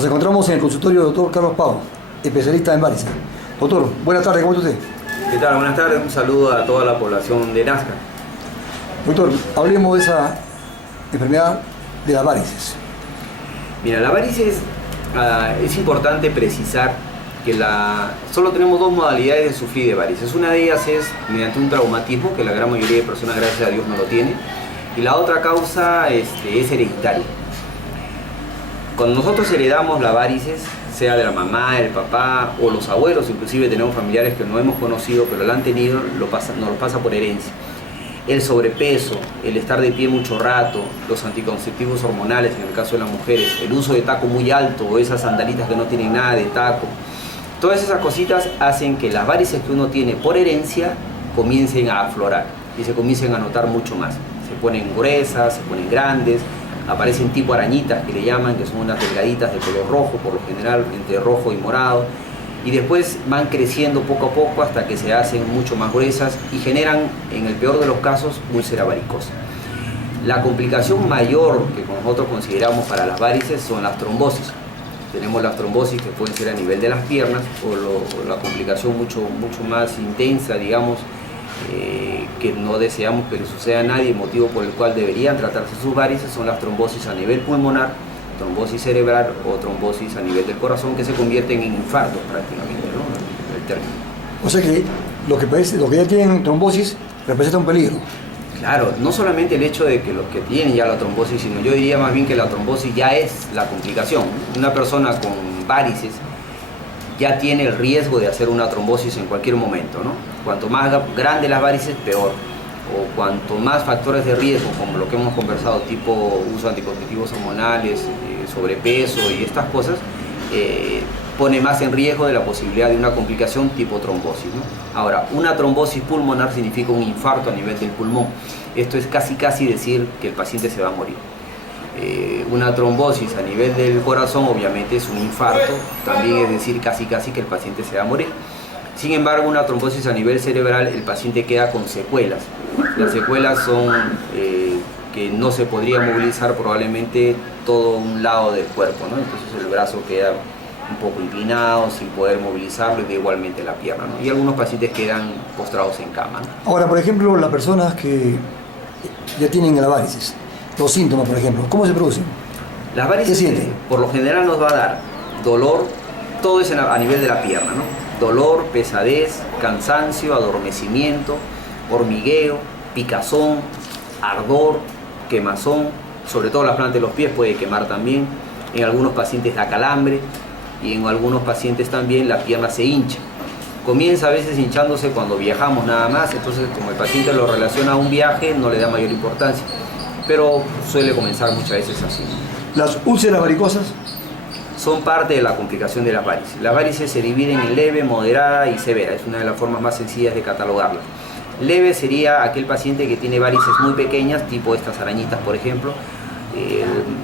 Nos encontramos en el consultorio del doctor Carlos Pau, especialista en varices. Doctor, buenas tardes, ¿cómo está usted? ¿Qué tal? Buenas tardes, un saludo a toda la población de Nazca. Doctor, hablemos de esa enfermedad de las varices. Mira, la varices es importante precisar que solo tenemos dos modalidades de sufrir de varices. Una de ellas es mediante un traumatismo, que la gran mayoría de personas, gracias a Dios, no lo tiene. Y la otra causa es hereditaria. Cuando nosotros heredamos la varices, sea de la mamá, del papá o los abuelos, inclusive tenemos familiares que no hemos conocido pero la han tenido, nos lo pasa por herencia. El sobrepeso, el estar de pie mucho rato, los anticonceptivos hormonales en el caso de las mujeres, el uso de taco muy alto o esas sandalitas que no tienen nada de taco, todas esas cositas hacen que las varices que uno tiene por herencia comiencen a aflorar y se comiencen a notar mucho más. Se ponen gruesas, se ponen grandes, aparecen tipo arañitas que le llaman, que son unas delgaditas de color rojo, por lo general entre rojo y morado, y después van creciendo poco a poco hasta que se hacen mucho más gruesas y generan, en el peor de los casos, úlcera varicosa. La complicación mayor que nosotros consideramos para las varices son las trombosis. Tenemos las trombosis que pueden ser a nivel de las piernas o la complicación mucho más intensa, digamos, que no deseamos que le suceda a nadie, motivo por el cual deberían tratarse sus varices, son las trombosis a nivel pulmonar, trombosis cerebral o trombosis a nivel del corazón, que se convierten en infartos prácticamente, ¿no? El término. O sea que los que ya tienen trombosis representa un peligro. Claro, no solamente el hecho de que los que tienen ya la trombosis, sino yo diría más bien que la trombosis ya es la complicación. Una persona con varices ya tiene el riesgo de hacer una trombosis en cualquier momento, ¿no? Cuanto más grande las varices, peor. O cuanto más factores de riesgo, como lo que hemos conversado, tipo uso de anticonceptivos hormonales, sobrepeso y estas cosas, pone más en riesgo de la posibilidad de una complicación tipo trombosis, ¿no? Ahora, una trombosis pulmonar significa un infarto a nivel del pulmón. Esto es casi decir que el paciente se va a morir. Una trombosis a nivel del corazón obviamente es un infarto, también es decir casi que el paciente se va a morir. Sin embargo, una trombosis a nivel cerebral, el paciente queda con secuelas. Las secuelas son que no se podría movilizar probablemente todo un lado del cuerpo, ¿no? Entonces el brazo queda un poco inclinado, sin poder movilizarlo, y igualmente la pierna, ¿no? Y algunos pacientes quedan postrados en cama, ¿no? Ahora, por ejemplo, las personas que ya tienen la varices, los síntomas, por ejemplo, ¿cómo se producen? Las varices, ¿Qué sienten? por lo general nos va a dar dolor, todo es a nivel de la pierna, ¿no? Dolor, pesadez, cansancio, adormecimiento, hormigueo, picazón, ardor, quemazón, sobre todo la planta de los pies puede quemar también. En algunos pacientes da calambre y en algunos pacientes también la pierna se hincha. Comienza a veces hinchándose cuando viajamos nada más, entonces como el paciente lo relaciona a un viaje no le da mayor importancia, pero suele comenzar muchas veces así. Las úlceras varicosas Son parte de la complicación de las varices. Las varices se dividen en leve, moderada y severa. Es una de las formas más sencillas de catalogarlas. Leve sería aquel paciente que tiene varices muy pequeñas, tipo estas arañitas, por ejemplo.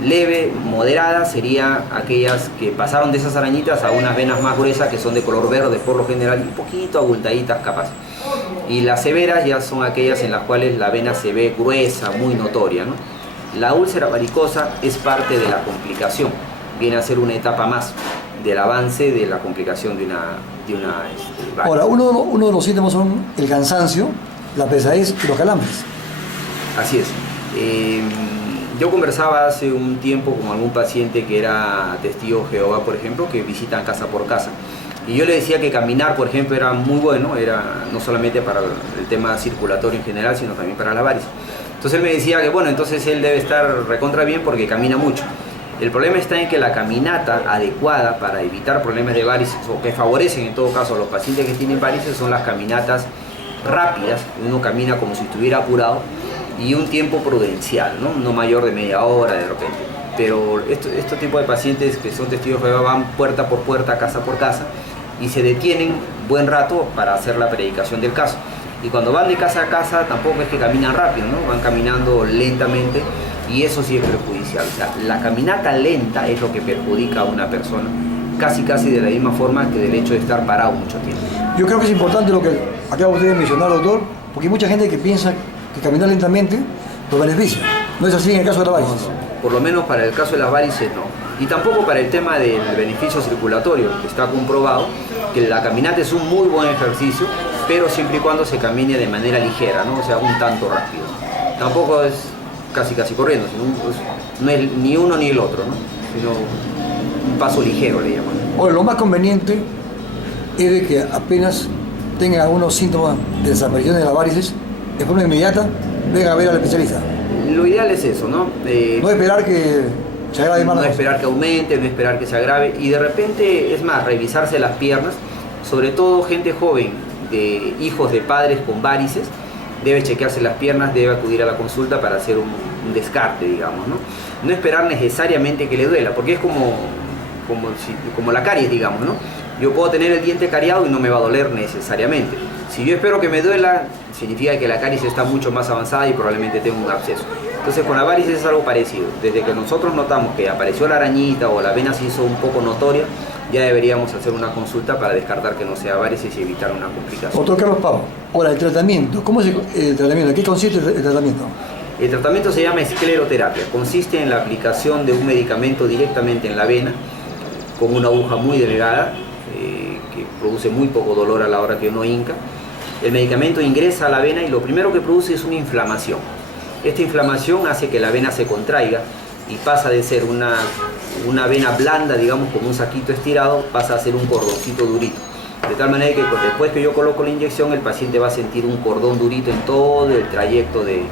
Leve, moderada sería aquellas que pasaron de esas arañitas a unas venas más gruesas que son de color verde por lo general y un poquito abultaditas capaz. Y las severas ya son aquellas en las cuales la vena se ve gruesa, muy notoria, ¿no? La úlcera varicosa es parte de la complicación. Viene a ser una etapa más del avance de la complicación de una varice. Ahora, uno de los síntomas son el cansancio, la pesadez y los calambres. Así es. Yo conversaba hace un tiempo con algún paciente que era testigo de Jehová, por ejemplo, que visitan casa por casa. Y yo le decía que caminar, por ejemplo, era muy bueno, era no solamente para el tema circulatorio en general, sino también para la varice. Entonces él me decía que, bueno, entonces él debe estar recontra bien porque camina mucho. El problema está en que la caminata adecuada para evitar problemas de varices, o que favorecen en todo caso a los pacientes que tienen varices, son las caminatas rápidas. Uno camina como si estuviera apurado y un tiempo prudencial, no mayor de media hora de repente. Pero estos tipos de pacientes que son testigos de Jehová van puerta por puerta, casa por casa, y se detienen buen rato para hacer la predicación del caso. Y cuando van de casa a casa tampoco es que caminan rápido, ¿no? Van caminando lentamente y eso sí es perjudicial. O sea, la caminata lenta es lo que perjudica a una persona, casi de la misma forma que del hecho de estar parado mucho tiempo. Yo creo que es importante lo que acaba usted de mencionar, doctor, porque hay mucha gente que piensa que caminar lentamente lo beneficia. No es así en el caso de las varices. Por lo menos para el caso de las varices no. Y tampoco para el tema del beneficio circulatorio. Está comprobado que la caminata es un muy buen ejercicio, pero siempre y cuando se camine de manera ligera, ¿no? O sea, un tanto rápido. Tampoco es casi corriendo, sino no es ni uno ni el otro, ¿no? Sino un paso ligero, le llaman. Bueno, lo más conveniente es de que apenas tengan algunos síntomas de desaparición de las varices, de forma inmediata venga a ver al especialista. Lo ideal es eso, ¿no? No esperar que se agrave más. No esperar que aumente, no esperar que se agrave, y de repente, es más, revisarse las piernas, sobre todo gente joven, de hijos de padres con varices, debe chequearse las piernas, debe acudir a la consulta para hacer un descarte, digamos, ¿no? No esperar necesariamente que le duela, porque es como la caries, digamos, ¿no? Yo puedo tener el diente cariado y no me va a doler necesariamente. Si yo espero que me duela, significa que la caries está mucho más avanzada y probablemente tengo un absceso. Entonces con la varices es algo parecido. Desde que nosotros notamos que apareció la arañita o la vena se hizo un poco notoria, ya deberíamos hacer una consulta para descartar que no sea varices y evitar una complicación. Doctor Carlos Pavo, ahora el tratamiento, ¿cómo es el tratamiento? ¿En qué consiste el tratamiento? El tratamiento se llama escleroterapia. Consiste en la aplicación de un medicamento directamente en la vena con una aguja muy delgada que produce muy poco dolor a la hora que uno hinca. El medicamento ingresa a la vena y lo primero que produce es una inflamación. Esta inflamación hace que la vena se contraiga y pasa de ser una vena blanda, digamos, como un saquito estirado, pasa a ser un cordoncito durito. De tal manera que después que yo coloco la inyección, el paciente va a sentir un cordón durito en todo el trayecto de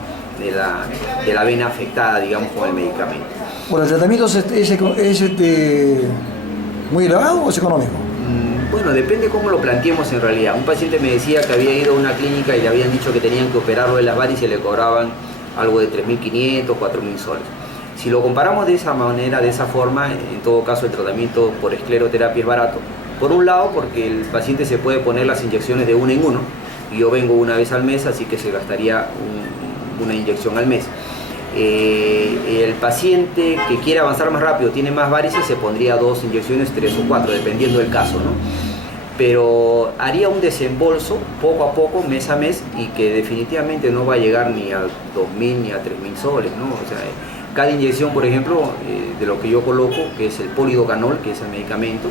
la vena afectada, digamos, con el medicamento. Bueno, ¿el tratamiento es muy elevado o es económico? Bueno, depende cómo lo planteemos en realidad. Un paciente me decía que había ido a una clínica y le habían dicho que tenían que operarlo de las varices y le cobraban algo de 3.500, 4.000 soles. Si lo comparamos de esa manera, de esa forma, en todo caso el tratamiento por escleroterapia es barato. Por un lado, porque el paciente se puede poner las inyecciones de uno en uno, y yo vengo una vez al mes, así que se gastaría una inyección al mes. El paciente que quiere avanzar más rápido, tiene más varices, se pondría 2 inyecciones, 3 o 4, dependiendo del caso, ¿no? Pero haría un desembolso poco a poco, mes a mes, y que definitivamente no va a llegar ni a 2.000 ni a 3.000 soles, ¿no? O sea, cada inyección, por ejemplo, de lo que yo coloco, que es el polidocanol, que es el medicamento,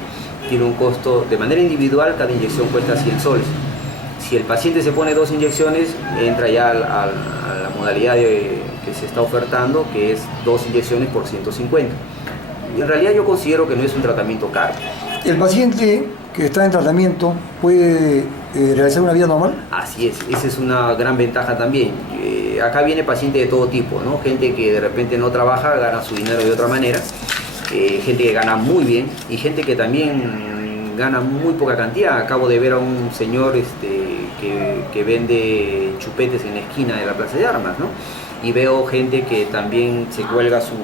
tiene un costo, de manera individual, cada inyección cuesta 100 soles. Si el paciente se pone 2 inyecciones, entra ya a la modalidad que se está ofertando, que es 2 inyecciones por 150. Y en realidad yo considero que no es un tratamiento caro. ¿El paciente que está en tratamiento puede realizar una vida normal? Así es, esa es una gran ventaja también. Acá viene paciente de todo tipo, ¿no? Gente que de repente no trabaja, gana su dinero de otra manera, gente que gana muy bien y gente que también gana muy poca cantidad. Acabo de ver a un señor que vende chupetes en la esquina de la Plaza de Armas, ¿no? Y veo gente que también se cuelga su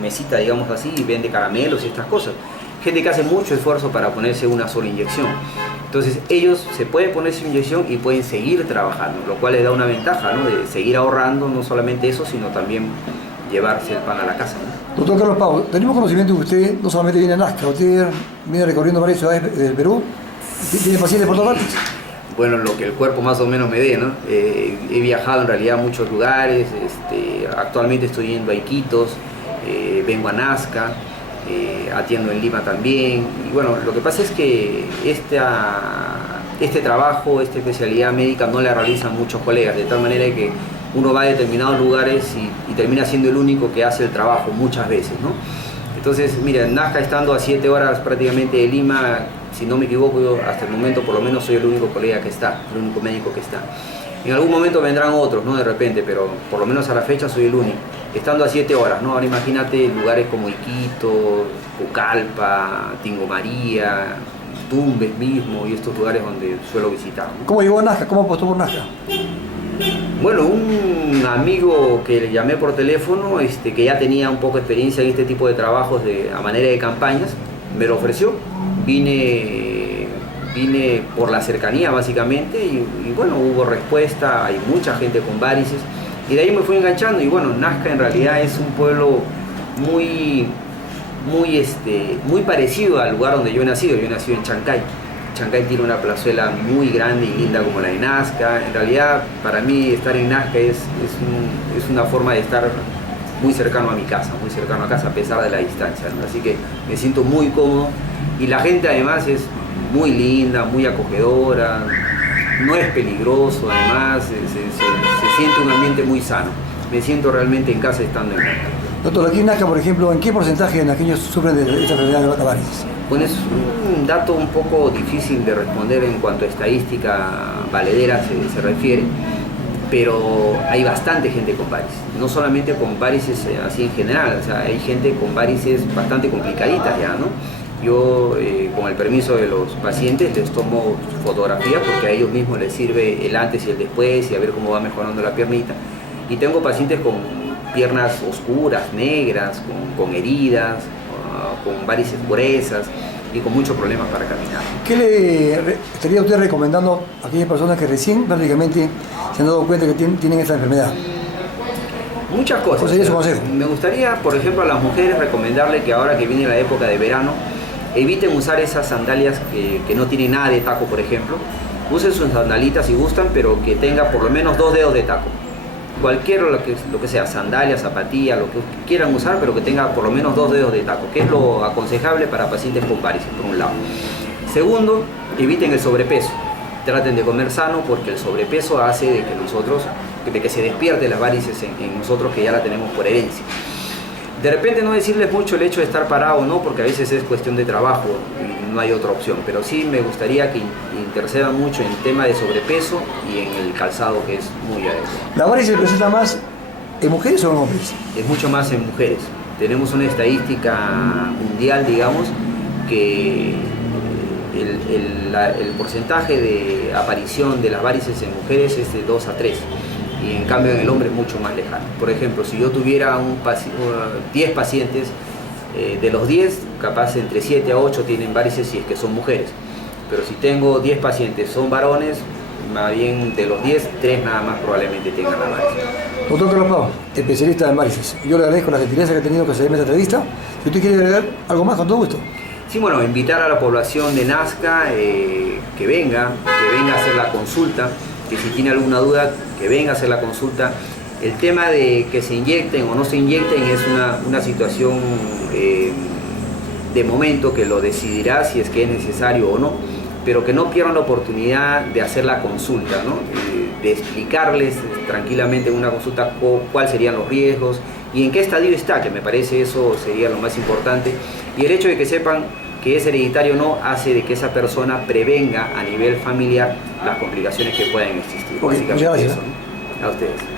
mesita, digamos así, y vende caramelos y estas cosas. Gente que hace mucho esfuerzo para ponerse una sola inyección. Entonces ellos se pueden poner su inyección y pueden seguir trabajando, lo cual les da una ventaja, ¿no? De seguir ahorrando, no solamente eso, sino también llevarse el pan a la casa, ¿no? Doctor Carlos Pavo, tenemos conocimiento que usted no solamente viene a Nazca, usted viene recorriendo varias ciudades del Perú, tiene pacientes por todas partes. Bueno, lo que el cuerpo más o menos me dé, ¿no? He viajado en realidad a muchos lugares, actualmente estoy yendo a Iquitos, vengo a Nazca, atiendo en Lima también. Y bueno, lo que pasa es que este trabajo, esta especialidad médica no la realizan muchos colegas, de tal manera que uno va a determinados lugares y termina siendo el único que hace el trabajo muchas veces, ¿no? Entonces, mira, en Nazca, estando a 7 horas prácticamente de Lima, si no me equivoco, yo hasta el momento por lo menos soy el único colega que está, el único médico que está. En algún momento vendrán otros, ¿no? De repente, pero por lo menos a la fecha soy el único. Estando a 7 horas, ¿no? Ahora imagínate lugares como Iquitos, Pucallpa, Tingo María, Tumbes mismo, y estos lugares donde suelo visitar, ¿no? ¿Cómo llegó a Nazca? ¿Cómo apostó por Nazca? Bueno, un amigo que le llamé por teléfono, que ya tenía un poco de experiencia en este tipo de trabajos a manera de campañas, me lo ofreció. Vine por la cercanía básicamente y bueno, hubo respuesta, hay mucha gente con varices y de ahí me fui enganchando. Y bueno, Nazca en realidad es un pueblo muy parecido al lugar donde yo he nacido en Chancay. Chancay tiene una plazuela muy grande y linda como la de Nazca. En realidad, para mí estar en Nazca es una forma de estar muy cercano a mi casa, muy cercano a casa a pesar de la distancia, ¿no? Así que me siento muy cómodo y la gente además es muy linda, muy acogedora, no es peligroso, además se siente un ambiente muy sano. Me siento realmente en casa estando en Nasca. Doctor, aquí en Nasca, por ejemplo, ¿en qué porcentaje de naqueños sufren de esta enfermedad de la varices? Bueno, es un dato un poco difícil de responder en cuanto a estadística valedera se refiere, pero hay bastante gente con varices, no solamente con varices así en general, o sea, hay gente con varices bastante complicaditas ya, ¿no? Yo, con el permiso de los pacientes, les tomo fotografías porque a ellos mismos les sirve el antes y el después y a ver cómo va mejorando la piernita. Y tengo pacientes con piernas oscuras, negras, con heridas, con varices gruesas y con muchos problemas para caminar. ¿Qué le estaría usted recomendando a aquellas personas que recién prácticamente se han dado cuenta que tienen esta enfermedad? Muchas cosas. ¿Cuál sería su consejo? Me gustaría, por ejemplo, a las mujeres recomendarle que ahora que viene la época de verano, eviten usar esas sandalias que no tienen nada de taco, por ejemplo. Usen sus sandalitas si gustan, pero que tenga por lo menos 2 dedos de taco. Cualquier lo que sea, sandalia, zapatilla, lo que quieran usar, pero que tenga por lo menos 2 dedos de taco, que es lo aconsejable para pacientes con varices, por un lado. Segundo, eviten el sobrepeso. Traten de comer sano porque el sobrepeso hace de que se despierte las varices en nosotros, que ya la tenemos por herencia. De repente no decirles mucho el hecho de estar parado, ¿no? Porque a veces es cuestión de trabajo y no hay otra opción, pero sí me gustaría que intercedan mucho en el tema de sobrepeso y en el calzado, que es muy adecuado. ¿La varices se presenta más en mujeres o en hombres? Es mucho más en mujeres. Tenemos una estadística mundial, digamos, que el porcentaje de aparición de las varices en mujeres es de 2 a 3. Y en cambio en el hombre es mucho más lejano. Por ejemplo, si yo tuviera 10 pacientes, de los 10, capaz entre 7 a 8 tienen varices si es que son mujeres. Pero si tengo 10 pacientes, son varones, más bien de los 10, 3 nada más probablemente tengan la varices. Doctor Carlos Pau, especialista en varices. Yo le agradezco la gentileza que ha tenido que hacerme esta entrevista. Si usted quiere agregar algo más, con todo gusto. Sí, bueno, invitar a la población de Nasca que venga a hacer la consulta, que si tiene alguna duda, que venga a hacer la consulta. El tema de que se inyecten o no se inyecten es una situación de momento que lo decidirá si es que es necesario o no, pero que no pierdan la oportunidad de hacer la consulta, ¿no? De explicarles tranquilamente en una consulta cuáles serían los riesgos y en qué estadio está, que me parece eso sería lo más importante. Y el hecho de que sepan que es hereditario o no hace de que esa persona prevenga a nivel familiar las complicaciones que puedan existir. Okay, muchas gracias. Eso, ¿no? A ustedes.